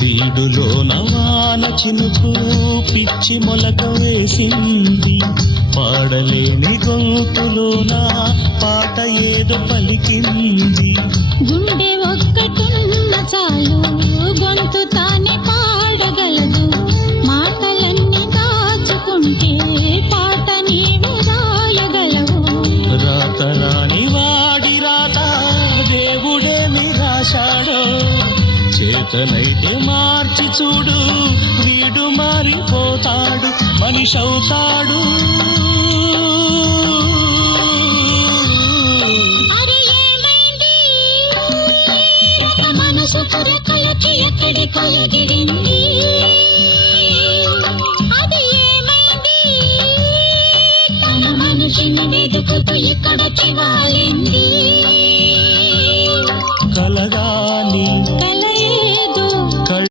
వీడులో నవాన చినుకు పిచ్చి మొలక వేసింది. పాడలేని గొంతులోన పాట ఏదో పలికింది. చేతనైతే మార్చి చూడు వీడు మారిపోతాడు మనిషి అవుతాడు మనసు పురకలకి ఎక్కడికో ఎగిరింది అది మనిషిని వెతుకుతూ ఇక్కడొచ్చి చివాలింది